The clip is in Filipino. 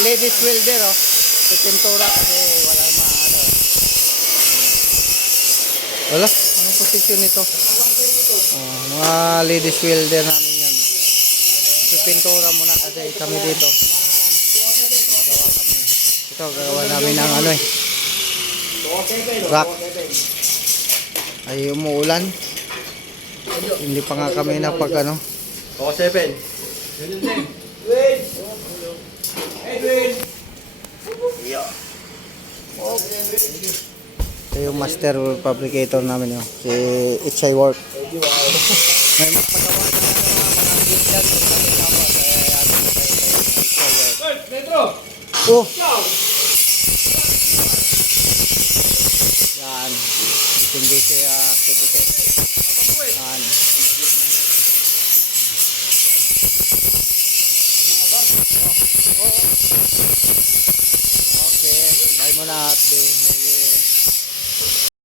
ladies welder, oh. Pintura kasi wala maano. Wala, anong posisyon nito? Oh, mga ladies welder namin yan. Pintura muna kasi kami dito. Gawa kami. Ito, gagawa namin ng ano eh. Rock. Ay umuulan. Hindi pa nga kami na pag ano. O, 7. Edwin! Edwin! Ito yung master fabricator namin yun. Si Itchay Work. May magpagawa na mga gate yan. Kaya ano mo kayo kay Itchay Work. Metro! Oh! Yan. Isindi siya activity. Yan. Okay. Bye mo na.